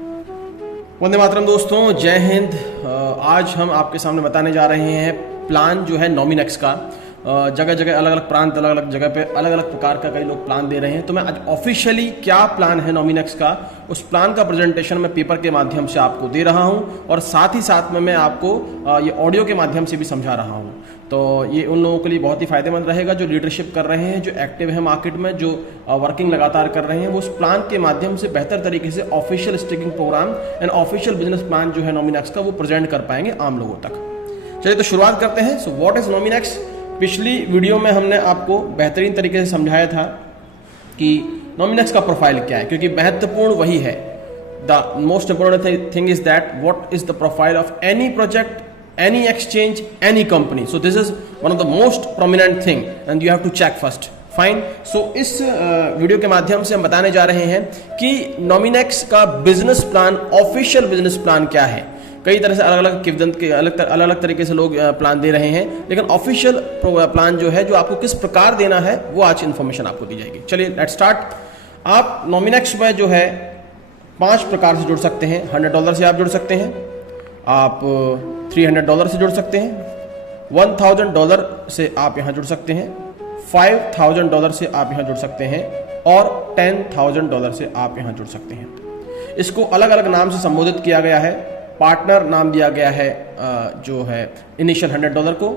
वंदे मातरम दोस्तों, जय हिंद। आज हम आपके सामने बताने जा रहे हैं प्लान जो है नॉमिनेक्स का। जगह जगह अलग अलग प्रांत, अलग अलग जगह पे अलग अलग प्रकार का कई लोग प्लान दे रहे हैं। तो मैं आज ऑफिशियली क्या प्लान है नॉमिनेक्स का, उस प्लान का प्रेजेंटेशन मैं पेपर के माध्यम से आपको दे रहा हूं और साथ ही साथ में मैं आपको ये ऑडियो के माध्यम से भी समझा रहा हूं। तो ये उन लोगों के लिए बहुत ही फायदेमंद रहेगा जो लीडरशिप कर रहे हैं, जो एक्टिव है मार्केट में, जो वर्किंग लगातार कर रहे हैं। वो उस प्लान के माध्यम से बेहतर तरीके से official sticking programme and official business plan जो है नॉमिनेक्स का वो प्रेजेंट कर पाएंगे आम लोगों तक। चलिए तो शुरुआत करते हैं। So what is Nominex. पिछली वीडियो में हमने आपको बेहतरीन तरीके से समझाया था कि नॉमिनेक्स का प्रोफाइल क्या है, क्योंकि महत्वपूर्ण वही है। The most important thing is that what is the profile of any project, any exchange, any company. So this is one of the most prominent thing and you have to check first. Fine. So इस video के माध्यम से हम बताने जा रहे हैं कि नॉमिनेक्स का business plan, official business plan क्या है। कई तरह से अलग अलग तरीके से लोग प्लान दे रहे हैं, लेकिन ऑफिशियल प्लान जो है, जो आपको किस प्रकार देना है, वो आज इन्फॉर्मेशन आपको दी जाएगी। चलिए लेट्स स्टार्ट। आप नॉमिनेक्स में जो है 5 प्रकार से जुड़ सकते हैं। $100 से आप जुड़ सकते हैं, आप $300 से जुड़ सकते हैं, $1000 से आप यहाँ जुड़ सकते हैं, $5000 से आप यहाँ जुड़ सकते हैं और $10,000 से आप यहाँ जुड़ सकते हैं। इसको अलग अलग नाम से संबोधित किया गया है। पार्टनर नाम दिया गया है जो है इनिशियल $100 को।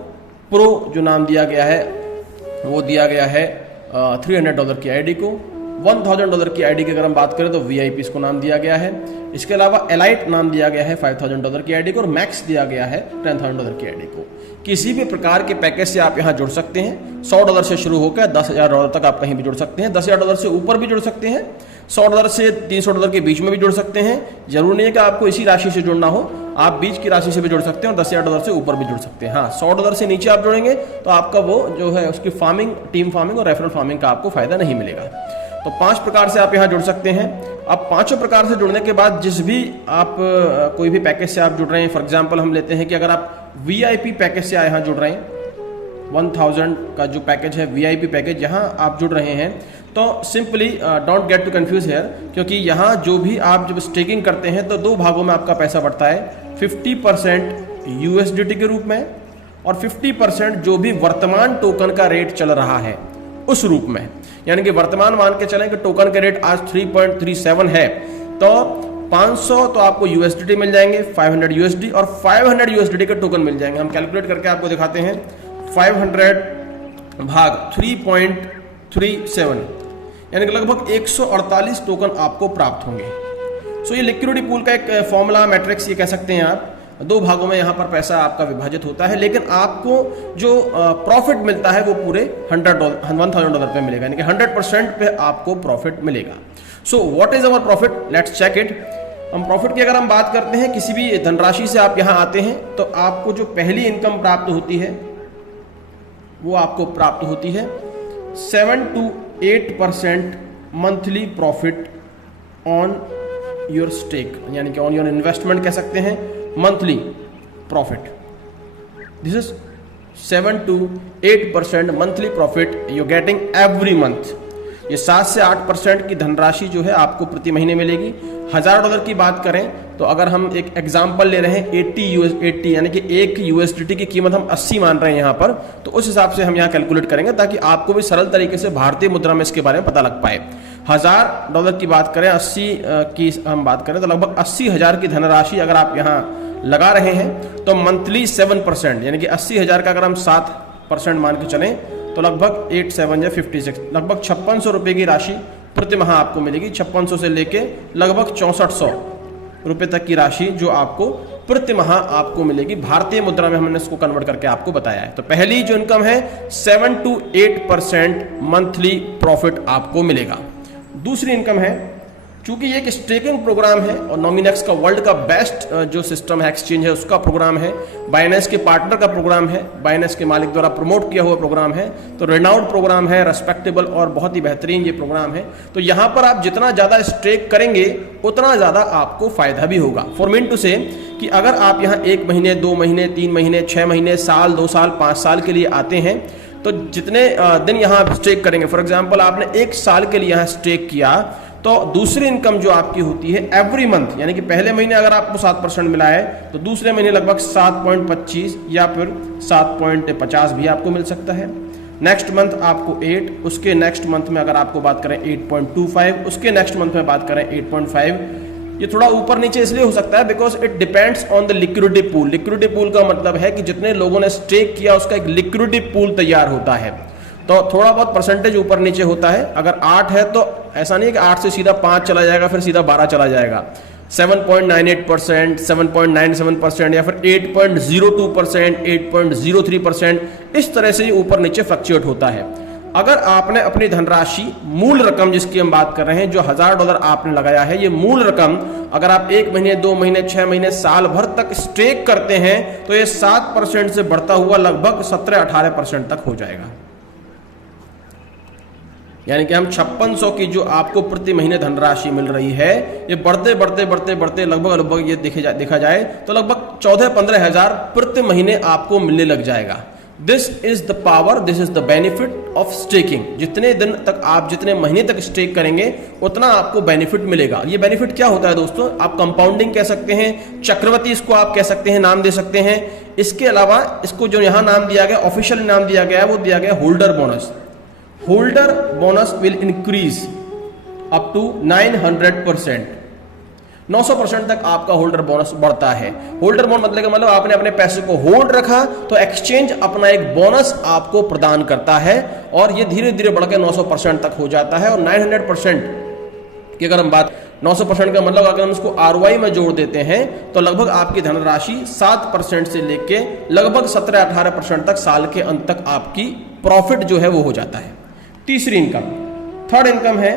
प्रो जो नाम दिया गया है वो दिया गया है $300 की आईडी को। $1000 की आईडी की अगर हम बात करें तो VIP इसको नाम दिया गया है। इसके अलावा एलाइट नाम दिया गया है $5000 की आईडी को और मैक्स दिया गया है $10,000 की आईडी को। किसी भी प्रकार के पैकेज से आप यहाँ जुड़ सकते हैं। $100 से शुरू होकर $10,000 तक आप कहीं भी जुड़ सकते हैं। $10,000 से ऊपर भी जुड़ सकते हैं, $100 से $300 के बीच में भी जुड़ सकते हैं। जरूरी नहीं है कि आपको इसी राशि से जुड़ना हो, आप बीच की राशि से भी जुड़ सकते हैं और $10,000 से ऊपर भी जुड़ सकते हैं। हाँ, $100 से नीचे आप जुड़ेंगे तो आपका वो जो है उसकी फार्मिंग, टीम फार्मिंग और रेफरल फार्मिंग का आपको फायदा नहीं मिलेगा। तो 5 प्रकार से आप यहाँ जुड़ सकते हैं। अब 5 प्रकार से जुड़ने के बाद जिस भी आप कोई भी पैकेज से आप जुड़ रहे हैं, फॉर एग्जांपल हम लेते हैं कि अगर आप VIP पैकेज से यहाँ जुड़ रहे हैं, 1000 का जो पैकेज है VIP पैकेज, यहाँ आप जुड़ रहे हैं, तो simply don't get to confuse here, क्योंकि यहाँ जो भी आप जब स्टेकिंग करते हैं तो 2 भागों में आपका पैसा बढ़ता है। 50% USDT के रूप में और 50% जो भी वर्तमान टोकन का रेट चल रहा है उस रूप में। यानी कि वर्तमान मान के चलें कि टोकन के रेट आज 3.37 है, तो 500 तो आपको USDT मिल जाएंगे, 500 USD और 500 USDT के टोकन मिल जाएंगे। हम कैलकुलेट करके आपको दिखाते हैं। 500 भाग 3.37 यानी कि लगभग 148 टोकन आपको प्राप्त होंगे। सो ये लिक्विडिटी पूल का एक फॉर्मूला, मैट्रिक्स ये कह सकते हैं आप। 2 भागों में यहाँ पर पैसा आपका विभाजित होता है, लेकिन आपको जो प्रॉफिट मिलता है वो पूरे $1000 पे मिलेगा, यानी कि 100% पे आपको प्रॉफिट मिलेगा। So what is our profit, let's check it. हम प्रॉफिट की अगर हम बात करते हैं, किसी भी धनराशि से आप यहाँ आते हैं तो आपको जो पहली इनकम प्राप्त होती है वो आपको प्राप्त होती है 7 to 8% monthly profit on your stake, यानी कि ऑन योर इन्वेस्टमेंट कह सकते हैं। Monthly profit, this is 7 to 8% monthly profit you getting every month. ये 7 से 8% की धनराशि जो है आपको प्रति महीने मिलेगी। $1000 की बात करें तो अगर हम एक एग्जांपल ले रहे हैं 80 यानी कि 1 USDT की कीमत हम 80 मान रहे हैं यहाँ पर, तो उस हिसाब से हम यहाँ कैलकुलेट करेंगे ताकि आपको भी सरल तरीके से भारतीय मुद्रा में इसके बारे में पता लग पाए। $1000 की बात करें, 80 की हम बात करें तो लगभग 80,000 की धनराशि अगर आप यहाँ लगा रहे हैं तो मंथली 7% यानी कि 80,000 का अगर हम 7% मान के चलें तो लगभग 8 7 या 56 लगभग 5600 रुपये की राशि प्रति माह आपको मिलेगी। 5600 से लेके लगभग 6400 रुपये तक की राशि जो आपको प्रति माह आपको मिलेगी। भारतीय मुद्रा में हमने इसको कन्वर्ट करके आपको बताया है। तो पहली जो इनकम है 7 to 8% मंथली प्रॉफिट आपको मिलेगा। दूसरी इनकम है, चूंकि ये एक स्टेकिंग प्रोग्राम है और नॉमिनेक्स का वर्ल्ड का बेस्ट जो सिस्टम है, एक्सचेंज है, उसका प्रोग्राम है, बाइनेंस के पार्टनर का प्रोग्राम है, बाइनेंस के मालिक द्वारा प्रमोट किया हुआ प्रोग्राम है, तो रेनाउड प्रोग्राम है, रेस्पेक्टेबल और बहुत ही बेहतरीन ये प्रोग्राम है। तो यहाँ पर आप जितना ज़्यादा स्टेक करेंगे उतना ज़्यादा आपको फायदा भी होगा। फॉर मीन टू से कि अगर आप यहाँ 1 महीने, 2 महीने, 3 महीने, 6 महीने, साल, 2 साल, 5 साल के लिए आते हैं तो जितने दिन यहाँ आप स्टेक करेंगे, फॉर एग्जाम्पल आपने 1 साल के लिए यहाँ स्टेक किया तो दूसरी इनकम जो आपकी होती है एवरी मंथ, यानी कि पहले महीने अगर आपको 7% मिला है तो दूसरे महीने लगभग 7.25 या फिर 7.50 भी आपको मिल सकता है। नेक्स्ट मंथ आपको 8, उसके नेक्स्ट मंथ में अगर आपको बात करें 8.25, उसके नेक्स्ट मंथ में बात करें 8.5। ये थोड़ा ऊपर नीचे इसलिए हो सकता है because it depends on the liquidity pool. Liquidity pool का मतलब है कि जितने लोगों ने स्टेक किया उसका एक लिक्विडिटी पूल तैयार होता है, तो थोड़ा बहुत परसेंटेज ऊपर नीचे होता है। अगर 8 है तो ऐसा नहीं है कि 8 से सीधा 5 चला जाएगा फिर सीधा 12 चला जाएगा। 7.98%, 7.97% या फिर 8.02%, 8.03%, इस तरह से ऊपर नीचे फ्लक्चुएट होता है। अगर आपने अपनी धनराशि, मूल रकम जिसकी हम बात कर रहे हैं, जो $1000 आपने लगाया है, ये मूल रकम अगर आप 1 महीने, 2 महीने, 6 महीने, साल भर तक स्टेक करते हैं तो ये 7% से बढ़ता हुआ लगभग 17-18% तक हो जाएगा। यानी कि हम 5600 की जो आपको प्रति महीने धनराशि मिल रही है, ये बढ़ते बढ़ते बढ़ते बढ़ते लगभग ये देखा जाए तो लगभग 14-15 हजार प्रति महीने आपको मिलने लग जाएगा। This is the power, this is the benefit of staking. जितने दिन तक आप, जितने महीने तक स्टेक करेंगे उतना आपको बेनिफिट मिलेगा। ये बेनिफिट क्या होता है दोस्तों? आप कंपाउंडिंग कह सकते हैं, चक्रवृद्धि इसको आप कह सकते हैं, नाम दे सकते हैं। इसके अलावा इसको जो यहाँ नाम दिया गया, ऑफिशियल नाम दिया गया है, वो दिया गया holder bonus. Holder bonus will increase up to 900%, 900% तक आपका होल्डर बोनस बढ़ता है। होल्डर बोनस मतलब आपने अपने पैसे को होल्ड रखा तो एक्सचेंज अपना एक बोनस आपको प्रदान करता है और ये धीरे धीरे बढ़ के 900% तक हो जाता है। और 900% की अगर हम बात, 900% का मतलब अगर हम इसको ROI में जोड़ देते हैं तो लगभग आपकी धनराशि 7% से लेके लगभग 17-18% तक साल के अंत तक आपकी प्रॉफिट जो है वो हो जाता है। तीसरी इनकम, थर्ड इनकम है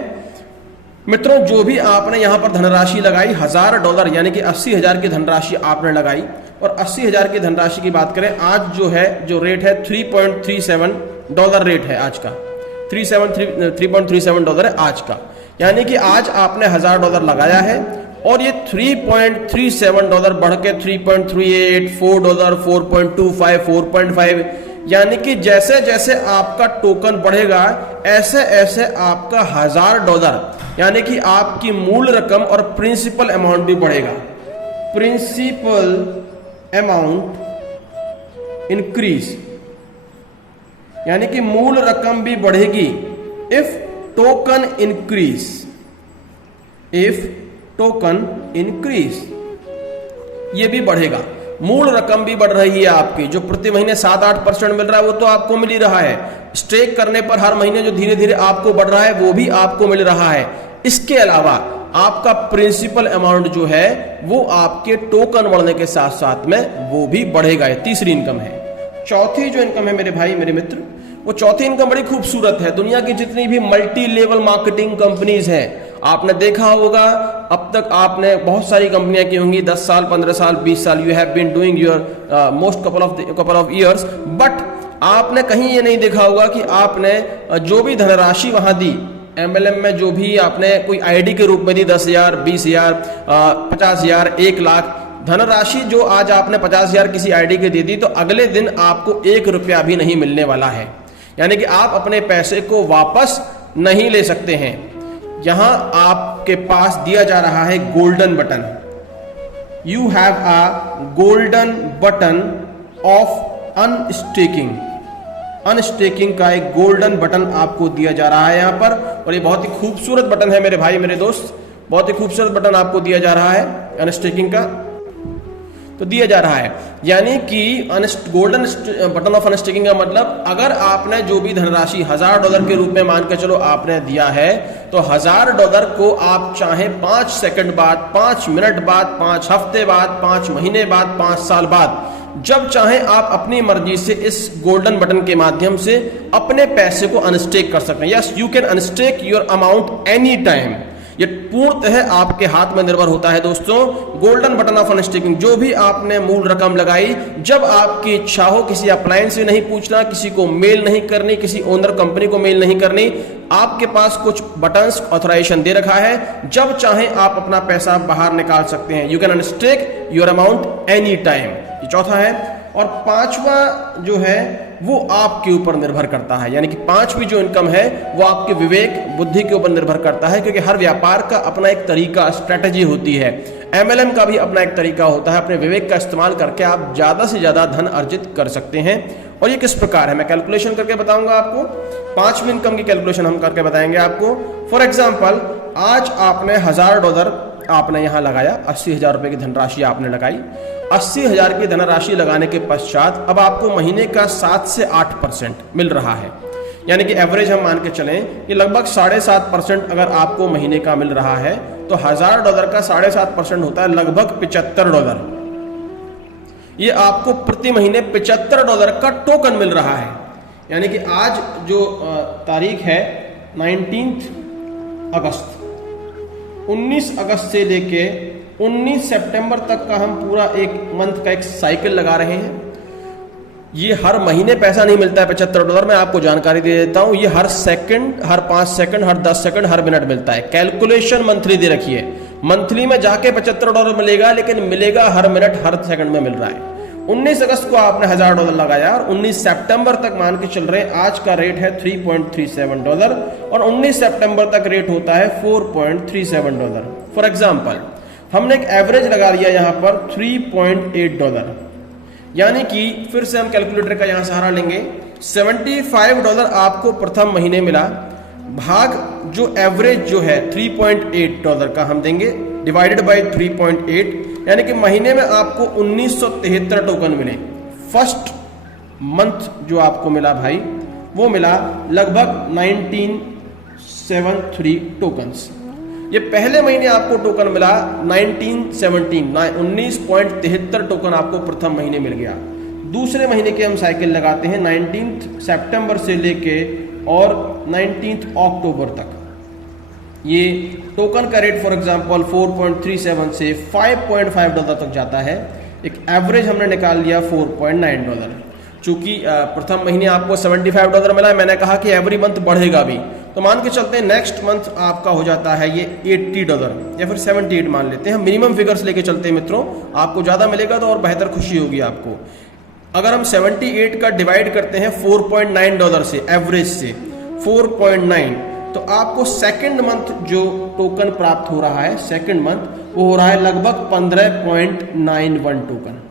मित्रों, जो भी आपने यहां पर धनराशि लगाई $1000 यानी कि 80,000 की धनराशि आपने लगाई, और 80,000 की धनराशि की बात करें, आज जो है जो रेट है $3.37 रेट है आज का, $3.37 है आज का। यानी कि आज आपने $1000 लगाया है और ये $3.37 बढ़ के 3.38, $4, 4.25, 4.5, यानी कि जैसे जैसे आपका टोकन बढ़ेगा ऐसे ऐसे आपका $1000 यानी कि आपकी मूल रकम और प्रिंसिपल अमाउंट भी बढ़ेगा। प्रिंसिपल अमाउंट इंक्रीज, यानी कि मूल रकम भी बढ़ेगी। If token increase, if token increase, ये भी बढ़ेगा। मूल रकम भी बढ़ रही है आपकी, जो प्रति महीने 7-8% मिल रहा है वो तो आपको मिल ही रहा है। स्टेक करने पर हर महीने जो धीरे धीरे आपको बढ़ रहा है वो भी आपको मिल रहा है। इसके अलावा आपका प्रिंसिपल अमाउंट जो है वो आपके टोकन बढ़ने के साथ साथ में वो भी बढ़ेगा। तीसरी इनकम है। चौथी जो इनकम है मेरे भाई मेरे मित्र, वो चौथी इनकम बड़ी खूबसूरत है। दुनिया की जितनी भी मल्टी लेवल मार्केटिंग कंपनीज हैं, आपने देखा होगा अब तक आपने बहुत सारी कंपनियां की होंगी, 10 साल, 15 साल, 20 साल, you have been doing your most couple of years, but आपने कहीं ये नहीं देखा होगा कि आपने जो भी धनराशि वहां दी, MLM में जो भी आपने कोई आईडी के रूप में दी, 10,000, 20,000, 50,000, 1 लाख धनराशि जो आज आपने 50,000 किसी आईडी के दे दी, तो अगले दिन आपको 1 रुपया भी नहीं मिलने वाला है। यानी कि आप अपने पैसे को वापस नहीं ले सकते हैं। यहां आपके पास दिया जा रहा है golden button. You have a golden button of unstaking. Unstaking का एक गोल्डन बटन आपको दिया जा रहा है यहां पर, और ये बहुत ही खूबसूरत बटन है मेरे भाई मेरे दोस्त, बहुत ही खूबसूरत बटन आपको दिया जा रहा है अनस्टेकिंग का, तो दिया जा रहा है। यानी कि गोल्डन बटन ऑफ अनस्टेकिंग का मतलब, अगर आपने जो भी धनराशि $1000 के रूप में मान के चलो आपने दिया है, तो $1000 को आप चाहे 5 सेकंड बाद, 5 मिनट बाद, 5 हफ्ते बाद, 5 महीने बाद, 5 साल बाद, जब चाहे आप अपनी मर्जी से इस गोल्डन बटन के माध्यम से अपने पैसे को अनस्टेक कर सकते हैं। Yes, you can unstake your amount any time. ये पूर्णतः आपके हाथ में निर्भर होता है दोस्तों। गोल्डन बटन ऑफ अनस्टेकिंग, जो भी आपने मूल रकम लगाई, जब आपकी इच्छा हो, किसी अप्लायंस से नहीं पूछना, किसी को मेल नहीं करनी, किसी ओनर कंपनी को मेल नहीं करनी, आपके पास कुछ बटन्स ऑथराइजेशन दे रखा है, जब चाहे आप अपना पैसा बाहर निकाल सकते हैं। You can unstake your amount any time. ये चौथा है। और पांचवा जो है वो आपके ऊपर निर्भर करता है। यानी कि पांचवी जो इनकम है वो आपके विवेक बुद्धि के ऊपर निर्भर करता है, क्योंकि हर व्यापार का अपना एक तरीका स्ट्रेटजी होती है। MLM का भी अपना एक तरीका होता है। अपने विवेक का इस्तेमाल करके आप ज्यादा से ज्यादा धन अर्जित कर सकते हैं। और ये किस प्रकार है मैं कैलकुलेशन करके बताऊंगा आपको। पांचवी इनकम की कैलकुलेशन हम करके बताएंगे आपको। फॉर एग्जाम्पल, आज आपने $1000 आपने यहां लगाया, 80,000 रुपए की धनराशि आपने लगाई। 80,000 की धनराशि लगाने के पश्चात अब आपको महीने का 7 से 8% मिल रहा है। यानी कि एवरेज हम मान के चलें कि लगभग 7.5% अगर आपको महीने का मिल रहा है तो $1000 का 7.5% होता है लगभग $75। ये आपको प्रति महीने $75 का टोकन मिल रहा है। यानी कि आज जो तारीख है 19 अगस्त, 19 अगस्त से लेके 19 सितंबर तक का हम पूरा एक मंथ का एक साइकिल लगा रहे हैं। ये हर महीने पैसा नहीं मिलता है $75। मैं आपको जानकारी दे देता हूं, ये हर सेकंड, हर 5 सेकंड, हर 10 सेकंड, हर मिनट मिलता है। कैलकुलेशन मंथली दे रखी है। मंथली में जाके $75 मिलेगा, लेकिन मिलेगा हर मिनट, हर सेकंड में मिल रहा है। 19 अगस्त को आपने $1000 लगाया और 19 सितंबर तक मान के चल रहे हैं आज का रेट है $3.37 और 19 सितंबर तक रेट होता है $4.37। फॉर एग्जाम्पल, हमने एक एवरेज लगा लिया यहां पर $3.8। यानी कि फिर से हम कैलकुलेटर का यहां सहारा लेंगे। $75 आपको प्रथम महीने मिला, भाग जो एवरेज जो है $3.8 का हम देंगे, डिवाइडेड बाय 3.8, यानी कि महीने में आपको 1973 टोकन मिले। फर्स्ट मंथ जो आपको मिला भाई वो मिला लगभग 1973 टोकन्स। ये पहले महीने आपको टोकन मिला 1973 टोकन आपको प्रथम महीने मिल गया। दूसरे महीने के हम साइकिल लगाते हैं 19 सितंबर से लेके और 19 अक्टूबर तक। ये टोकन का रेट फॉर एग्जांपल 4.37 से $5.5 तक जाता है। एक एवरेज हमने निकाल लिया $4.9। चूंकि प्रथम महीने आपको $75 मिला है, मैंने कहा कि एवरी मंथ बढ़ेगा भी, तो मान के चलते हैं नेक्स्ट मंथ आपका हो जाता है ये $80 या फिर 78 मान लेते हैं। मिनिमम फिगर्स लेके चलते हैं मित्रों, आपको ज्यादा मिलेगा तो और बेहतर खुशी होगी आपको। अगर हम 78 का डिवाइड करते हैं $4.9 से, एवरेज से 4.9, तो आपको सेकंड मंथ जो टोकन प्राप्त हो रहा है, सेकंड मंथ वो हो रहा है लगभग 15.91 टोकन।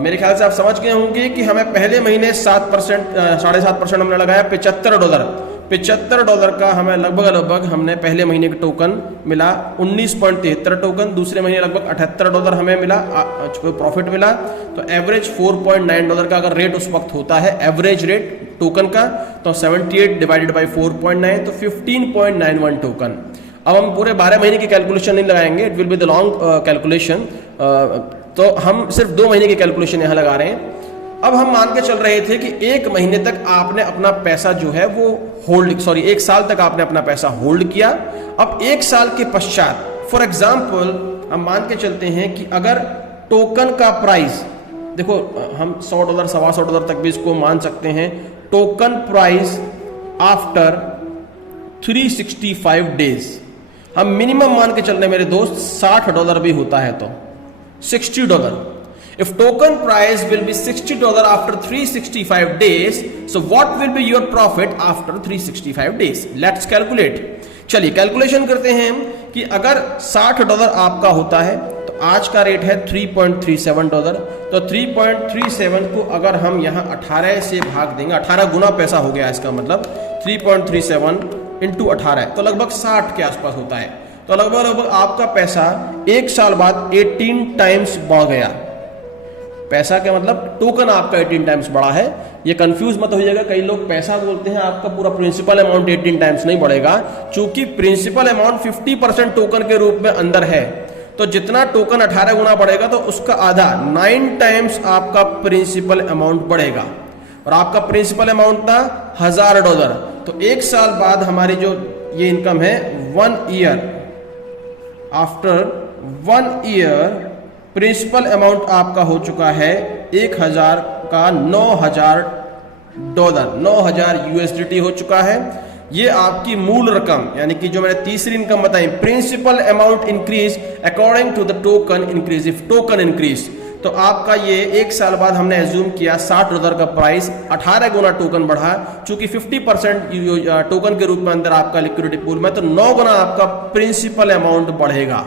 मेरे ख्याल से आप समझ गए होंगे कि हमें पहले महीने 7.5% हमने लगाया $75 का हमें लगभग हमने पहले महीने का टोकन मिला 19.73 टोकन। दूसरे महीने लगभग $78 हमें मिला, प्रॉफिट मिला। तो एवरेज $4.9 का अगर रेट उस वक्त होता है, एवरेज रेट टोकन का, तो 78 डिवाइडेड बाई 4.9 तो 15.91 टोकन। अब हम पूरे 12 महीने की कैलकुलेशन नहीं लगाएंगे, it will be the long calculation, तो हम सिर्फ 2 महीने की कैलकुलेशन यहां लगा रहे हैं। अब हम मान के चल रहे थे कि 1 महीने तक आपने अपना पैसा जो है वो एक साल तक आपने अपना पैसा होल्ड किया। अब 1 साल के पश्चात फॉर एग्जाम्पल हम मान के चलते हैं कि अगर टोकन का प्राइस, देखो हम $100 $125 तक भी इसको मान सकते हैं, टोकन प्राइस आफ्टर 365 डेज, हम मिनिमम मान के चल रहे मेरे दोस्त $60 भी होता है तो $60। If token price will be $60 after 365 days, so what will be your profit after 365 days? Let's calculate. चलिए कैलकुलेशन करते हैं हम कि अगर $60 आपका होता है तो आज का रेट है $3.37, तो 3.37 को अगर हम यहाँ 18 से भाग देंगे, 18 गुना पैसा हो गया इसका मतलब, 3.37 इंटू 18 तो लगभग 60 के आसपास होता है। तो लगभग आपका पैसा 1 साल बाद 18 टाइम्स बढ़ गया। पैसा क्या मतलब, टोकन आपका 18 टाइम्स बढ़ा है। ये कंफ्यूज मत होइएगा, कई लोग पैसा बोलते हैं, आपका पूरा प्रिंसिपल अमाउंट 18 टाइम्स नहीं बढ़ेगा, क्योंकि प्रिंसिपल अमाउंट 50% टोकन के रूप में अंदर है। तो जितना टोकन 18 गुना बढ़ेगा तो उसका आधा 9 टाइम्स आपका प्रिंसिपल अमाउंट बढ़ेगा। और आपका प्रिंसिपल अमाउंट था $1000, तो 1 साल बाद हमारी जो ये इनकम है 1 year, after 1 year principal amount आपका हो चुका है 1000 का $9000 USDT हो चुका है। ये आपकी मूल रकम, यानी कि जो मैंने तीसरी इनकम बताई, principal amount increase according to the token increase, if token increase, तो आपका ये एक साल बाद हमने एज्यूम किया $60 का प्राइस, 18 गुना टोकन बढ़ा, चूंकि 50% टोकन के रूप में अंदर आपका लिक्विडिटी पूल में, तो 9 गुना आपका प्रिंसिपल अमाउंट बढ़ेगा।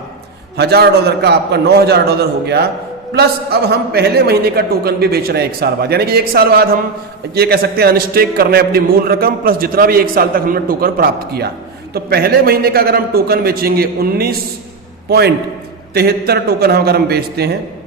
$1000 का आपका $9000 हो गया। प्लस अब हम पहले महीने का टोकन भी बेच रहे हैं एक साल बाद, यानी कि एक साल बाद हम ये कह सकते हैं अनस्टेक कर रहे हैं अपनी मूल रकम प्लस जितना भी एक साल तक हमने टोकन प्राप्त किया। तो पहले महीने का अगर हम टोकन बेचेंगे 19.73 टोकन अगर हम बेचते हैं,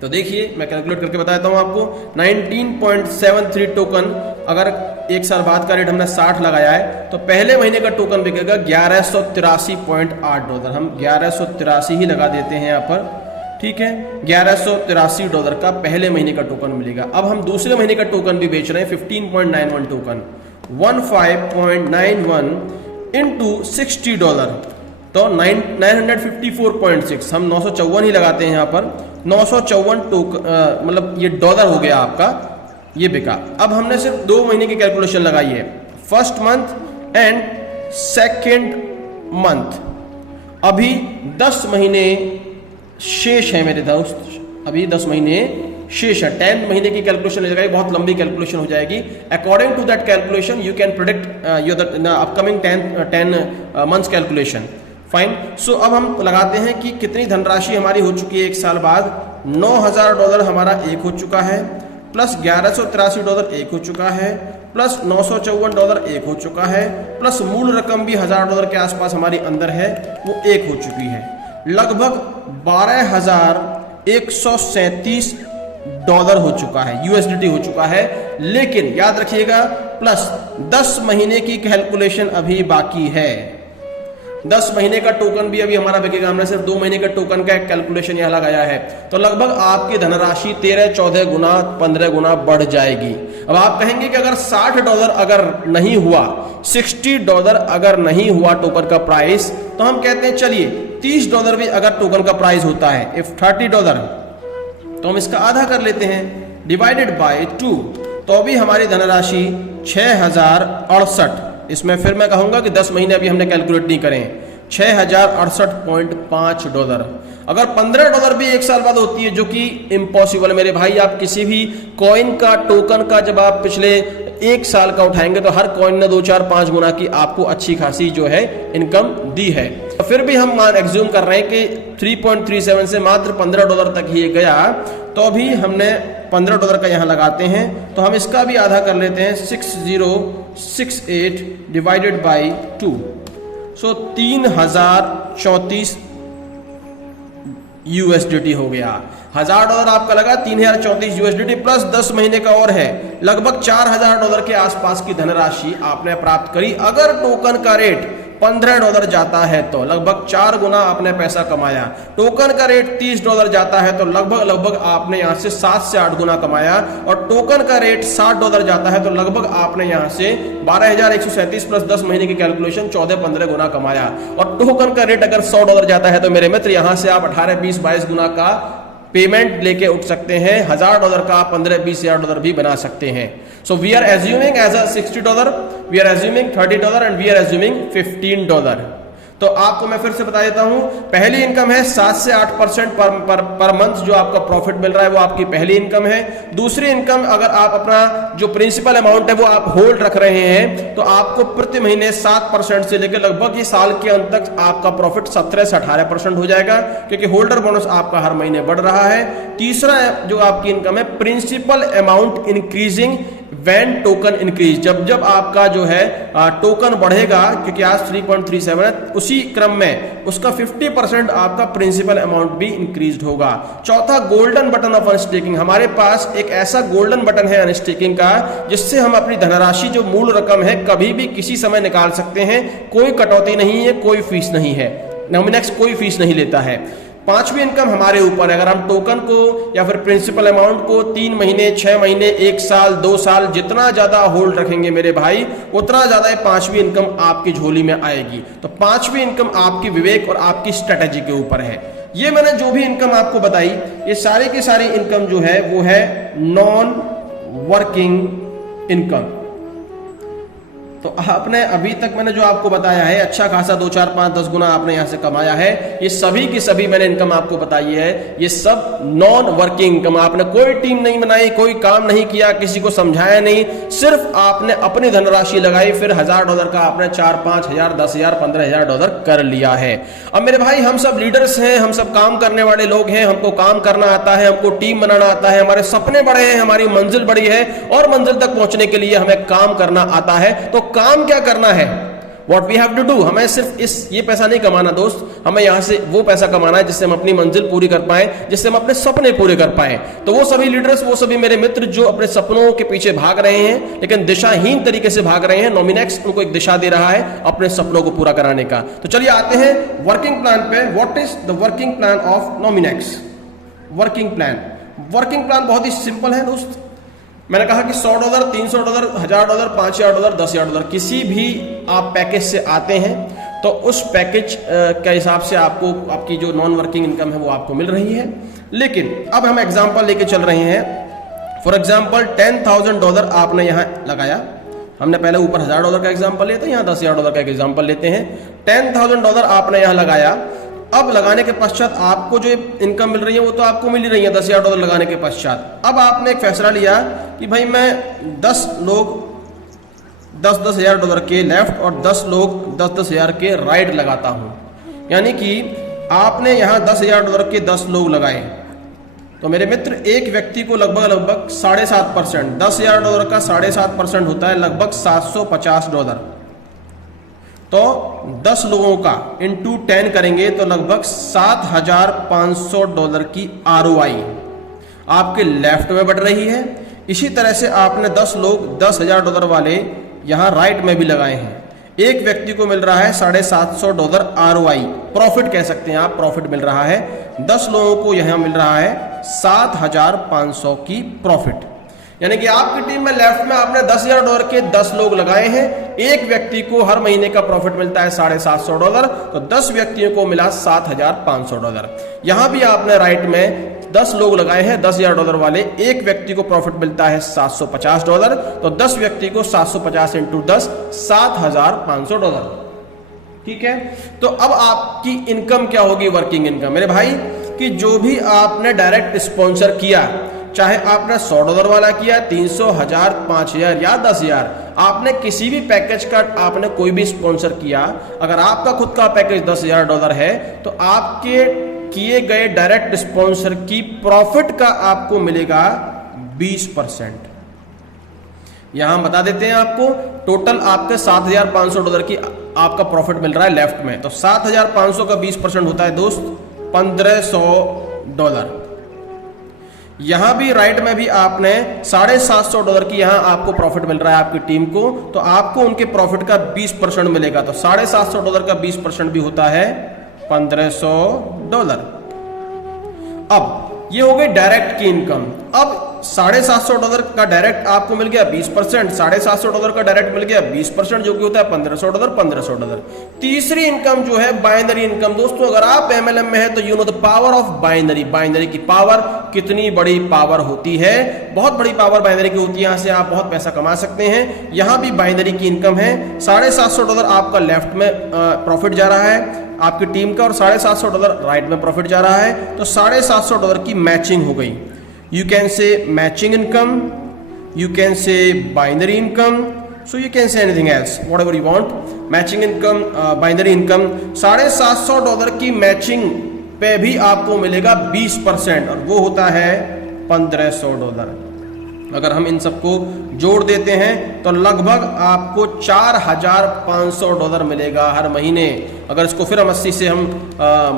तो देखिए मैं कैलकुलेट करके बताता हूं आपको, 19.73 टोकन अगर एक साल बाद का रेट हमने 60 लगाया है, तो पहले महीने का टोकन बिकेगा $1183.8। हम 1183 ही लगा देते हैं यहाँ पर, ठीक है, $1183 का पहले महीने का टोकन मिलेगा। अब हम दूसरे महीने का टोकन भी बेच रहे हैं 15.91 टोकन, 15.91 इंटू $60, तो 954.6, हम 954 ही लगाते हैं यहाँ पर, 954 टोकन मतलब ये डॉलर हो गया आपका, ये बिका। अब हमने सिर्फ 2 महीने की कैलकुलेशन लगाई है, first month and second month. अभी 10 महीने शेष है मेरे दोस्त, अभी 10 महीने शेष है। 10 महीने की कैलकुलेशन हो जाएगी, बहुत लंबी कैलकुलेशन हो जाएगी। According to that calculation you can predict your upcoming 10 months calculation, fine. So अब हम लगाते हैं कि कितनी धनराशि हमारी हो चुकी है एक साल बाद। $9000 हमारा एक हो चुका है, प्लस $1183 एक हो चुका है, प्लस $954 एक हो चुका है, प्लस मूल रकम भी $1000 के आसपास हमारी अंदर है, वो एक हो चुकी है। लगभग $12,137 हो चुका है, USDT हो चुका है। लेकिन याद रखिएगा प्लस 10 महीने की कैलकुलेशन अभी बाकी है। 10 महीने का टोकन भी अभी हमारा बिकेगा, हमने सिर्फ 2 महीने का टोकन का एक कैलकुलेशन यहां लगाया है। तो लगभग आपकी धनराशि 13-14 गुना 15 गुना बढ़ जाएगी। अब आप कहेंगे कि अगर $60 अगर नहीं हुआ, $60 अगर नहीं हुआ टोकन का प्राइस, तो हम कहते हैं चलिए $30 भी अगर टोकन का प्राइस होता है, इफ $30, तो हम इसका आधा कर लेते हैं, डिवाइडेड बाय 2, तो भी हमारी धनराशि 6068, इसमें फिर मैं कहूंगा कि 10 महीने अभी हमने कैलकुलेट नहीं करें, $6068.5। अगर $15 भी एक साल बाद होती है, जो कि इम्पॉसिबल है मेरे भाई। आप किसी भी कॉइन का टोकन का जब आप पिछले एक साल का उठाएंगे, तो हर कॉइन ने 2, 4, 5 गुना की आपको अच्छी खासी जो है इनकम दी है। तो फिर भी हम एग्ज्यूम कर रहे हैं कि 3.37 से मात्र $15 तक ही गया, तो अभी हमने $15 का यहाँ लगाते हैं, तो हम इसका भी आधा कर लेते हैं, 6068 डिवाइडेड बाई 2, सो 3034 USDT हो गया। $1000 आपका लगा, 3034 USDT प्लस 10 महीने का और है, लगभग $4000 के आसपास की धनराशि आपने प्राप्त करी। अगर टोकन का रेट $15 जाता है तो लगभग 4 गुना आपने पैसा कमाया। टोकन का रेट $30 जाता है तो लगभग आपने यहां से 7 से 8 गुना कमाया। और टोकन का रेट $60 जाता है तो लगभग आपने यहां से 12137 प्लस 10 महीने की कैलकुलेशन 14-15 गुना कमाया। और टोकन का रेट अगर $100 जाता है तो मेरे मित्र यहां से आप 18, 20, 22 गुना का पेमेंट लेके उठ सकते हैं। $1000 का 15-20 हजार डॉलर भी बना सकते हैं। So we are assuming as a $60, we are assuming $30 and we are assuming $15। तो आपको मैं फिर से बता देता हूं, पहली इनकम है 7 से 8% पर मंथ जो आपका प्रॉफिट मिल रहा है, वो आपकी पहली इनकम है। दूसरी इनकम, अगर आप अपना जो प्रिंसिपल अमाउंट है वो आप होल्ड रख रहे हैं, तो आपको प्रति महीने 7% से लेकर लगभग ये साल के अंत तक आपका प्रॉफिट 17 से 18% हो जाएगा, क्योंकि होल्डर बोनस आपका हर महीने बढ़ रहा है। तीसरा जो आपकी इनकम है, principal amount increasing when token increase, जब आपका जो है टोकन बढ़ेगा, क्योंकि आज 3.37 है, उसी क्रम में उसका 50% आपका प्रिंसिपल अमाउंट भी इंक्रीज होगा। चौथा, गोल्डन बटन ऑफ अनस्टेकिंग। हमारे पास एक ऐसा गोल्डन बटन है अनस्टेकिंग का, जिससे हम अपनी धनराशि जो मूल रकम है कभी भी किसी समय निकाल सकते हैं। कोई कटौती नहीं है, कोई फीस नहीं है, नॉमिनेक्स कोई फीस नहीं लेता है। पांचवी इनकम हमारे ऊपर है, अगर हम टोकन को या फिर प्रिंसिपल अमाउंट को 3 महीने, 6 महीने, 1 साल, 2 साल जितना ज्यादा होल्ड रखेंगे मेरे भाई, उतना ज्यादा पांचवी इनकम आपकी झोली में आएगी। तो पांचवी इनकम आपकी विवेक और आपकी स्ट्रेटेजी के ऊपर है। ये मैंने जो भी इनकम आपको बताई, ये सारी की सारी इनकम जो है वो है नॉन वर्किंग इनकम। तो आपने अभी तक मैंने जो आपको बताया है, अच्छा खासा 2, 4, 5, 10 गुना आपने यहां से कमाया है। ये सभी की सभी मैंने इनकम आपको बताई है, ये सब नॉन वर्किंग इनकम। आपने कोई टीम नहीं बनाई, कोई काम नहीं किया, किसी को समझाया नहीं, सिर्फ आपने अपनी धनराशि लगाई, फिर $1000 का आपने 4, 5 हजार, 10,000, $15,000 कर लिया है। अब मेरे भाई, हम सब लीडर्स हैं, हम सब काम करने वाले लोग हैं, हमको काम करना आता है, हमको टीम बनाना आता है, हमारे सपने बड़े हैं, हमारी मंजिल बड़ी है और मंजिल तक पहुंचने के लिए हमें काम करना आता है। तो काम क्या करना है? What we have to do, हमें सिर्फ ये पैसा नहीं कमाना दोस्त, हमें यहां से वो पैसा कमाना है जिससे हम अपनी मंजिल पूरी कर पाए, जिससे हम अपने सपने पूरे कर पाए। तो वो सभी लीडर्स, वो सभी मेरे मित्र जो अपने सपनों के पीछे भाग रहे हैं लेकिन दिशाहीन तरीके से भाग रहे हैं, नॉमिनेक्स उनको एक दिशा दे रहा है अपने सपनों को पूरा कराने का। तो चलिए आते हैं वर्किंग प्लान पे। What is the working plan of Nominex? Working plan बहुत ही सिंपल है दोस्त। मैंने कहा कि $100, $300, $1000, $5000, $10,000, किसी भी आप पैकेज से आते हैं तो उस पैकेज के हिसाब से आपको आपकी जो नॉन वर्किंग इनकम है वो आपको मिल रही है। लेकिन अब हम एग्जांपल लेके चल रहे हैं। फॉर एग्जांपल $10,000 आपने यहाँ लगाया। हमने पहले ऊपर $1000 का एग्जांपल लिया था, यहाँ $10,000 का एग्जांपल लेते हैं। $10,000 आपने यहाँ लगाया। अब लगाने के पश्चात आपको जो इनकम मिल रही है वो तो आपको मिल ही रही है $10,000 लगाने के पश्चात। अब आपने एक फैसला लिया कि भाई मैं 10 लोग $10,000 के लेफ्ट और 10 लोग $10,000 के राइट लगाता हूं। यानी कि आपने यहां $10,000 के 10 लोग लगाए तो मेरे मित्र, एक व्यक्ति को लगभग 7.5%, $10,000 का 7.5% होता है लगभग $750। तो 10 लोगों का इंटू 10 करेंगे तो लगभग $7,500 की ROI आपके लेफ्ट में बढ़ रही है। इसी तरह से आपने 10 लोग $10,000 वाले यहां राइट में भी लगाए हैं। एक व्यक्ति को मिल रहा है $750 ROI, प्रॉफिट कह सकते हैं आप, प्रॉफिट मिल रहा है। 10 लोगों को यहां मिल रहा है 7,500 की प्रॉफिट। यानी कि आपकी टीम में लेफ्ट में आपने $10,000 के 10 लोग लगाए हैं। एक व्यक्ति को हर महीने का प्रॉफिट मिलता है $750, तो 10 व्यक्तियों को मिला $7,500। यहां भी आपने राइट में 10 लोग लगाए हैं $10,000 वाले, एक व्यक्ति को प्रॉफिट मिलता है $750, तो 10 व्यक्ति को 750 इंटू 10 $7,500। ठीक है, तो अब आपकी इनकम क्या होगी? वर्किंग इनकम मेरे भाई, कि जो भी आपने डायरेक्ट स्पॉन्सर किया, चाहे आपने $100 वाला किया, 300, 1000, 5000 या 10,000, आपने किसी भी पैकेज का आपने कोई भी स्पॉन्सर किया, अगर आपका खुद का पैकेज $10,000 है तो आपके किए गए डायरेक्ट स्पॉन्सर की प्रॉफिट का आपको मिलेगा 20%। यहां बता देते हैं आपको, टोटल आपके $7,500 की आपका प्रॉफिट मिल रहा है लेफ्ट में, तो 7,500 का 20% होता है दोस्त $1,500। यहां भी राइट में भी आपने $750 की यहां आपको प्रॉफिट मिल रहा है आपकी टीम को, तो आपको उनके प्रॉफिट का 20% मिलेगा, तो $750 का 20% भी होता है $1,500। अब ये हो गई डायरेक्ट की इनकम। अब $750 का डायरेक्ट आपको मिल गया 20%, $750 का डायरेक्ट मिल गया 20%, जो कि होता है $1,500। तीसरी इनकम जो है बाइनरी इनकम। दोस्तों, अगर आप MLM में है तो you know the power of binary. Binary की पावर कितनी बड़ी पावर होती है, बहुत बड़ी पावर बाइनरी की होती है। यहां से आप बहुत पैसा कमा सकते हैं। यहां भी बाइनरी की इनकम है। $750 आपका लेफ्ट में प्रॉफिट जा रहा है आपकी टीम का, और $750 राइट में प्रॉफिट जा रहा है, तो $750 की मैचिंग हो गई। You can say matching income, you can say binary income, so you can say anything else, whatever you want. Matching income, binary income, $750 की मैचिंग पे भी आपको मिलेगा 20%, और वो होता है $1,500। अगर हम इन सबको जोड़ देते हैं तो लगभग आपको $4,500 मिलेगा हर महीने। अगर इसको फिर हम 80 से हम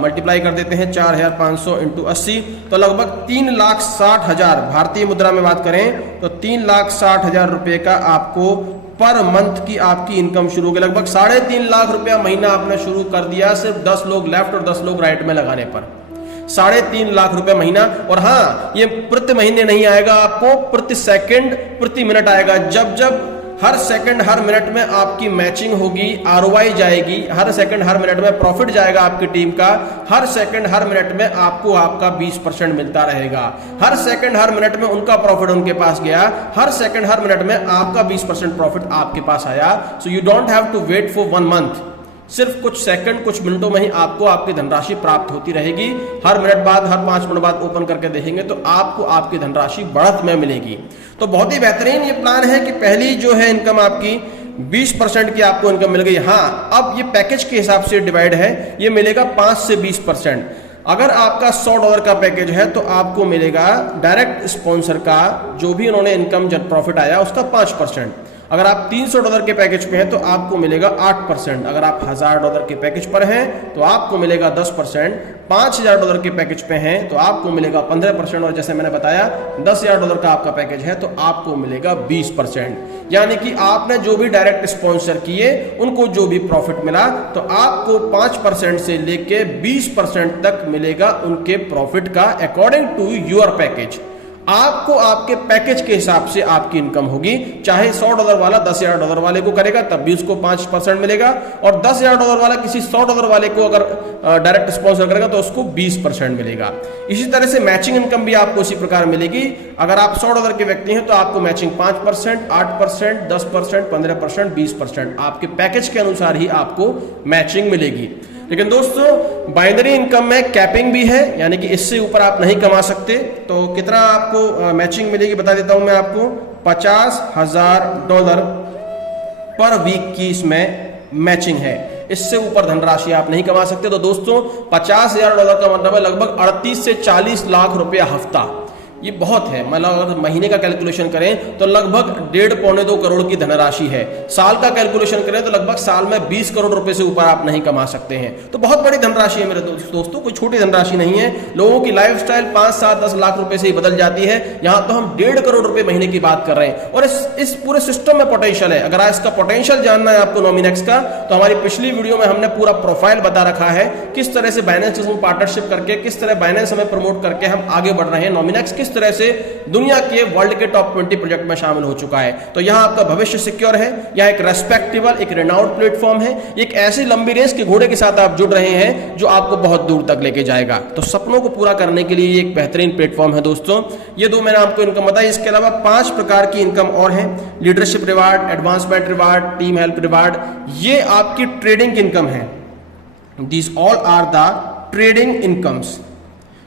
मल्टीप्लाई कर देते हैं, 4,500 इंटू 80, तो लगभग 3,60,000 भारतीय मुद्रा में बात करें तो 3,60,000 रुपए का आपको पर मंथ की आपकी इनकम शुरू होगी। लगभग 3.5 लाख रुपया महीना आपने शुरू कर दिया सिर्फ 10 लोग लेफ्ट और 10 लोग राइट में लगाने पर। 3.5 लाख रुपए महीना। और हाँ, ये प्रति महीने नहीं आएगा, आपको प्रति सेकंड प्रति मिनट आएगा। जब जब हर सेकंड हर मिनट में आपकी मैचिंग होगी, आरओआई जाएगी, हर सेकंड हर मिनट में प्रॉफिट जाएगा आपकी टीम का, हर सेकंड हर मिनट में आपको आपका 20% मिलता रहेगा, हर सेकंड हर मिनट में उनका प्रॉफिट उनके पास गया, हर सेकंड हर मिनट में आपका 20% प्रॉफिट आपके पास आया। So you don't have to wait for 1 month, सिर्फ कुछ सेकंड कुछ मिनटों में ही आपको आपकी धनराशि प्राप्त होती रहेगी। हर मिनट बाद, हर 5 मिनट बाद ओपन करके देखेंगे तो आपको आपकी धनराशि बढ़त में मिलेगी। तो बहुत ही बेहतरीन ये प्लान है कि पहली जो है इनकम आपकी 20% की आपको इनकम मिल गई। हाँ, अब ये पैकेज के हिसाब से डिवाइड है, ये मिलेगा 5 से 20%। अगर आपका $100 का पैकेज है तो आपको मिलेगा डायरेक्ट स्पॉन्सर का जो भी उन्होंने इनकम जब प्रॉफिट आया उसका 5%। अगर आप $300 के पैकेज पे हैं तो आपको मिलेगा 8%। अगर आप $1000 के पैकेज पर हैं तो आपको मिलेगा 10%। $5000 के पैकेज पे हैं तो आपको मिलेगा 15%। और जैसे मैंने बताया $10,000 का आपका पैकेज है तो आपको मिलेगा 20%। यानी कि आपने जो भी डायरेक्ट स्पॉन्सर किए उनको जो भी प्रॉफिट मिला तो आपको 5% से लेके 20% तक मिलेगा उनके प्रॉफिट का, अकॉर्डिंग टू योर पैकेज। आपको आपके पैकेज के हिसाब से आपकी इनकम होगी। चाहे $100 वाला $10,000 वाले को करेगा तब भी उसको 5% मिलेगा, और $10,000 वाला किसी $100 वाले को अगर डायरेक्ट स्पॉन्सर करेगा तो उसको 20% मिलेगा। इसी तरह से मैचिंग इनकम भी आपको इसी प्रकार मिलेगी। अगर आप $100 के व्यक्ति हैं तो आपको मैचिंग 5%, 8%, 10%, 15%, 20% आपके पैकेज के अनुसार ही आपको मैचिंग मिलेगी। लेकिन दोस्तों बाइनरी इनकम में कैपिंग भी है, यानी कि इससे ऊपर आप नहीं कमा सकते। तो कितना आपको मैचिंग मिलेगी बता देता हूं मैं आपको। $50,000 पर वीक की इसमें मैचिंग है, इससे ऊपर धनराशि आप नहीं कमा सकते। तो दोस्तों $50,000 का मतलब है लगभग 38 से 40 लाख रुपया हफ्ता। ये बहुत है, मतलब अगर महीने का कैलकुलेशन करें तो लगभग 1.5-2 करोड़ की धनराशि है। साल का कैलकुलेशन करें तो लगभग साल में 20 करोड़ रुपए से ऊपर आप नहीं कमा सकते हैं। तो बहुत बड़ी धनराशि है मेरे दोस्तों, कोई छोटी धनराशि नहीं है। लोगों की लाइफस्टाइल 5, 7, 10 लाख रुपए से ही बदल जाती है, यहाँ तो हम 1.5 करोड़ रुपए महीने की बात कर रहे हैं। और इस पूरे सिस्टम में पोटेंशियल है। अगर इसका पोटेंशियल जानना है आपको नॉमिनेक्स का, तो हमारी पिछली वीडियो में हमने पूरा प्रोफाइल बता रखा है, किस तरह से बाइनेंस के पार्टनरशिप करके, किस तरह बाइनेंस हमें प्रमोट करके हम आगे बढ़ रहे हैं। नॉमिनेक्स किस तरह से दुनिया के वर्ल्ड के टॉप 20 प्रोजेक्ट में शामिल हो चुका है। तो यहां आपका भविष्य सिक्योर है, यह एक रेस्पेक्टेबल, एक रेनाउंड प्लेटफॉर्म है, एक ऐसी लंबी रेस के घोड़े के साथ आप जुड़ रहे हैं जो आपको बहुत दूर तक लेके जाएगा। तो सपनों को पूरा करने के लिए एक बेहतरीन प्लेटफॉर्म है दोस्तों। ये 2 मैंने आपको इनकम बताई, इसके अलावा 5 प्रकार की इनकम और है। Leadership reward, advancement reward, team help reward, ये आपकी ट्रेडिंग इनकम है। This all are the trading incomes.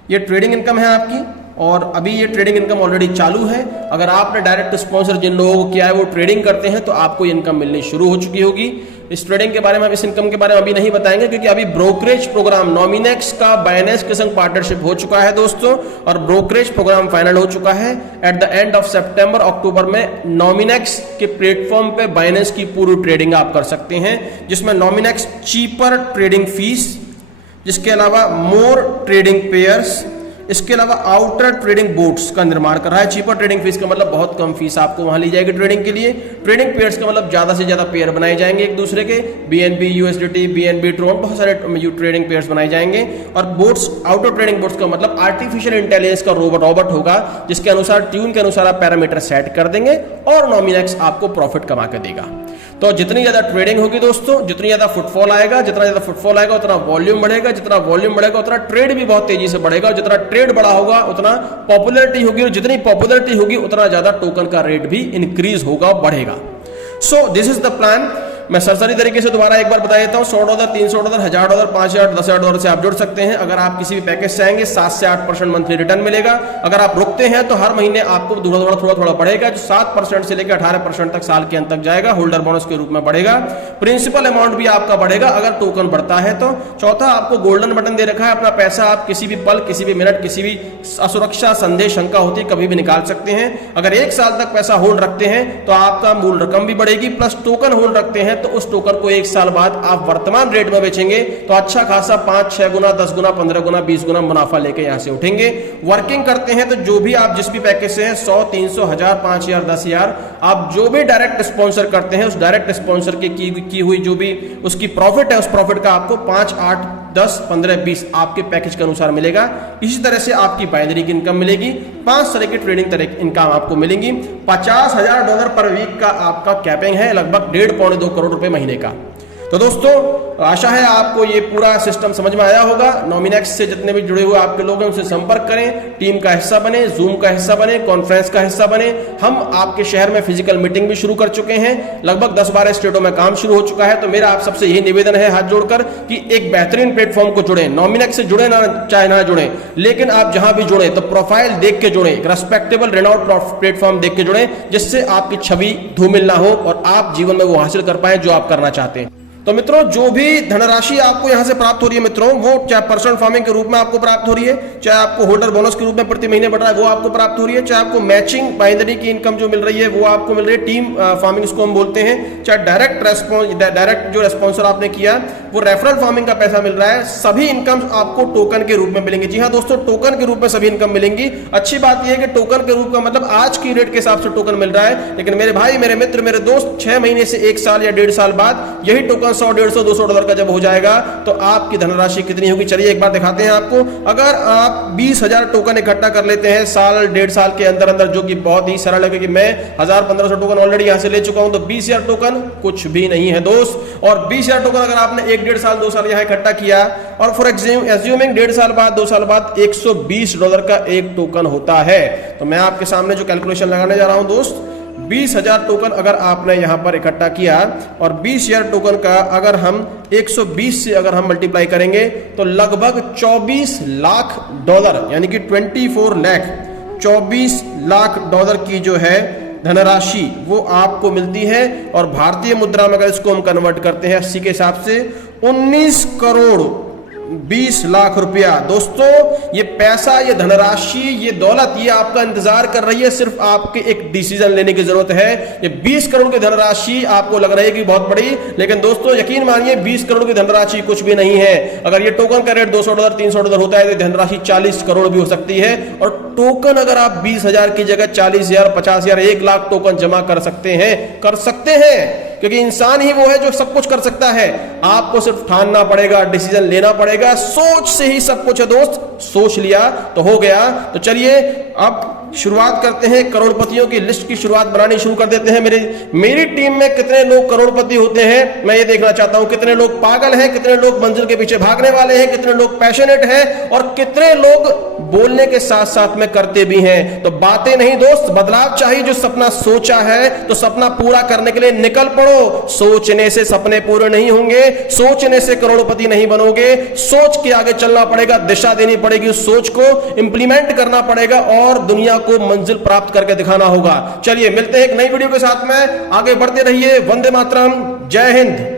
ये ट्रेडिंग इनकम है आपकी, और अभी ये ट्रेडिंग इनकम ऑलरेडी चालू है। अगर आपने डायरेक्ट स्पॉन्सर जिन लोगों को किया है वो ट्रेडिंग करते हैं तो आपको ये इनकम मिलनी शुरू हो चुकी होगी। इस ट्रेडिंग के बारे में, इस इनकम के बारे में अभी नहीं बताएंगे, क्योंकि अभी ब्रोकरेज प्रोग्राम नॉमिनेक्स का बाइनेंस के संग पार्टनरशिप हो चुका है दोस्तों, और ब्रोकरेज प्रोग्राम फाइनल हो चुका है। एट द एंड ऑफ सितंबर, अक्टूबर में नॉमिनेक्स के प्लेटफॉर्म पे बाइनेंस की पूरी ट्रेडिंग आप कर सकते हैं, जिसमें नॉमिनेक्स चीपर ट्रेडिंग फीस, जिसके अलावा मोर ट्रेडिंग पेयर्स, इसके अलावा आउटर ट्रेडिंग बोट्स का निर्माण कर रहा है। चीपर ट्रेडिंग फीस का मतलब बहुत कम फीस आपको वहां ली जाएगी ट्रेडिंग के लिए। ट्रेडिंग पेयर्स का मतलब ज्यादा से ज्यादा पेयर बनाए जाएंगे एक दूसरे के, BNB USDT, BNB ट्रोन, बहुत सारे ट्रेडिंग पेयर्स बनाए जाएंगे। और बोट्स, आउटर ट्रेडिंग बोट्स का मतलब आर्टिफिशियल इंटेलिजेंस का रोबोट होगा, जिसके अनुसार ट्यून के अनुसार आप पैरामीटर सेट कर देंगे और नॉमिनेक्स आपको प्रॉफिट कमा के देगा। तो जितनी ज्यादा ट्रेडिंग होगी दोस्तों, जितनी ज्यादा फुटफॉल आएगा, जितना ज्यादा फुटफॉल आएगा उतना वॉल्यूम बढ़ेगा, जितना वॉल्यूम बढ़ेगा उतना ट्रेड भी बहुत तेजी से बढ़ेगा, और जितना ट्रेड बड़ा होगा उतना पॉपुलैरिटी होगी, और जितनी पॉपुलैरिटी होगी उतना ज्यादा टोकन का रेट भी इंक्रीज होगा, बढ़ेगा। So this is the plan. मैं सरसरी तरीके से दोबारा एक बार बता देता हूँ। $100, $300, $1000, $5000, $10,000 से आप जुड़ सकते हैं। अगर आप किसी भी पैकेज से आएंगे 7 से 8% मंथली रिटर्न मिलेगा। अगर आप रुकते हैं तो हर महीने आपको थोड़ा बढ़ेगा, जो 7% से लेकर 18% तक साल के अंत तक जाएगा, होल्डर बोनस के रूप में बढ़ेगा। प्रिंसिपल अमाउंट भी आपका बढ़ेगा अगर टोकन बढ़ता है तो। चौथा, आपको गोल्डन बटन दे रखा है, अपना पैसा आप किसी भी पल, किसी भी मिनट, किसी भी असुरक्षा, संदेह, शंका होती है कभी भी निकाल सकते हैं। अगर 1 साल तक पैसा होल्ड रखते हैं तो आपका मूल रकम भी बढ़ेगी, प्लस टोकन होल्ड रखते हैं तो उस टोकन को 1 साल बाद आप वर्तमान रेट में बेचेंगे तो अच्छा खासा 5-6 गुना, 10 गुना, 15 गुना, 20 गुना मुनाफा लेके यहां से उठेंगे। वर्किंग करते हैं तो जो भी आप जिस भी पैकेज से हैं, 100, 300, 1000, 5000, 10,000, आप जो भी डायरेक्ट स्पॉन्सर करते हैं उस डायरेक्ट स्पॉन्सर की हुई जो भी उसकी प्रॉफिट है, उस प्रॉफिट का आपको 5, 8, 10, 15, 20 आपके पैकेज के अनुसार मिलेगा। इसी तरह से आपकी बाइनरी की इनकम मिलेगी, 5 तरह की ट्रेडिंग तरह की इनकम आपको मिलेंगी। $50,000 पर वीक का आपका कैपिंग है, लगभग 1.5-2 करोड़ रुपए महीने का। तो दोस्तों आशा है आपको ये पूरा सिस्टम समझ में आया होगा। नॉमिनेक्स से जितने भी जुड़े हुए आपके लोग हैं उनसे संपर्क करें, टीम का हिस्सा बने, जूम का हिस्सा बने, कॉन्फ्रेंस का हिस्सा बने। हम आपके शहर में फिजिकल मीटिंग भी शुरू कर चुके हैं, लगभग 10-12 स्टेटों में काम शुरू हो चुका है। तो मेरा आप सबसे यही निवेदन है हाथ जोड़कर कि एक बेहतरीन प्लेटफॉर्म को जुड़े। नॉमिनेक्स से जुड़े ना चाहे ना जुड़े, लेकिन आप जहां भी जुड़े तो प्रोफाइल देख के जुड़े, रेस्पेक्टेबल रेनाउंड प्लेटफॉर्म देख के जुड़े, जिससे आपकी छवि धूमिल ना हो और आप जीवन में वो हासिल कर पाए जो आप करना चाहते हैं। तो मित्रों जो भी धनराशि आपको यहां से प्राप्त हो रही है मित्रों, वो चाहे पर्सनल फार्मिंग के रूप में आपको प्राप्त हो रही है, चाहे आपको होल्डर बोनस के रूप में प्रति महीने बढ़ रहा है वो आपको प्राप्त हो रही है, चाहे आपको मैचिंग बाइनरी की इनकम जो मिल रही है वो आपको मिल रही है, टीम फार्मिंग इसको हम बोलते हैं, चाहे डायरेक्ट जो रेस्पॉन्सर आपने किया वो रेफरल फार्मिंग का पैसा मिल रहा है, सभी इनकम आपको टोकन के रूप में मिलेंगे। जी हाँ दोस्तों, टोकन के रूप में सभी इनकम मिलेंगी। अच्छी बात यह है कि टोकन के रूप का मतलब आज की रेट के हिसाब से टोकन मिल रहा है, लेकिन मेरे भाई, मेरे मित्र, मेरे दोस्त 6 महीने से 1 साल या 1.5 साल बाद यही टोकन 100, 150, 200 डॉलर का जब हो जाएगा तो आपकी धनराशि कितनी होगी चलिए एक बार दिखाते हैं आपको। अगर आप 20,000 टोकन इकट्ठा कर लेते हैं साल 1.5 साल के अंदर अंदर, जो कि बहुत ही सरल है क्योंकि मैं 1000-1500 टोकन ऑलरेडी यहां से ले चुका हूं, तो 20,000 टोकन कुछ भी नहीं है दोस्त। और 20,000 टोकन अगर आपने 1-1.5 साल 2 साल यहां इकट्ठा किया और फॉर एज्यूमिंग 1.5 साल बाद 2 साल बाद $120 का एक टोकन होता है। तो मैं आपके सामने जो कैलकुलेशन लगाने जा रहा हूं दोस्त, 20,000 टोकन अगर आपने यहां पर इकट्ठा किया और 20,000 टोकन का अगर हम 120 से अगर हम मल्टीप्लाई करेंगे तो लगभग $24 लाख यानी कि 24 लाख डॉलर की जो है धनराशि वो आपको मिलती है। और भारतीय मुद्रा में अगर इसको हम कन्वर्ट करते हैं 80 के हिसाब से 19 करोड़ 20 लाख रुपया। दोस्तों ये पैसा, ये धनराशि, ये दौलत, ये आपका इंतजार कर रही है, सिर्फ आपके एक डिसीजन लेने की जरूरत है। ये 20 करोड़ की धनराशि आपको लग रही है कि बहुत बड़ी, लेकिन दोस्तों यकीन मानिए 20 करोड़ की धनराशि कुछ भी नहीं है। अगर ये टोकन का रेट $200 $300 होता है तो धनराशि 40 करोड़ भी हो सकती है। और टोकन अगर आप 20,000 की जगह 40,000, 50,000, 1 लाख टोकन जमा कर सकते हैं, क्योंकि इंसान ही वो है जो सब कुछ कर सकता है। आपको सिर्फ ठानना पड़ेगा, डिसीजन लेना पड़ेगा। सोच से ही सब कुछ है दोस्त, सोच लिया तो हो गया। तो चलिए अब शुरुआत करते हैं, करोड़पतियों की लिस्ट की शुरुआत बनानी शुरू कर देते हैं। मेरी टीम में कितने लोग करोड़पति होते हैं मैं ये देखना चाहता हूं। कितने लोग पागल हैं, कितने लोग मंजिल के पीछे भागने वाले हैं, कितने लोग पैशनेट हैं और कितने लोग बोलने के साथ साथ में करते भी हैं। तो बातें नहीं दोस्त, बदलाव चाहिए। जो सपना सोचा है तो सपना पूरा करने के लिए निकल पड़ो। सोचने से सपने पूरे नहीं होंगे, सोचने से करोड़पति नहीं बनोगे। सोच के आगे चलना पड़ेगा, दिशा देनी पड़ेगी, उस सोच को इंप्लीमेंट करना पड़ेगा और दुनिया को मंजिल प्राप्त करके दिखाना होगा। चलिए मिलते हैं एक नई वीडियो के साथ में, आगे बढ़ते रहिए। वंदे मातरम, जय हिंद।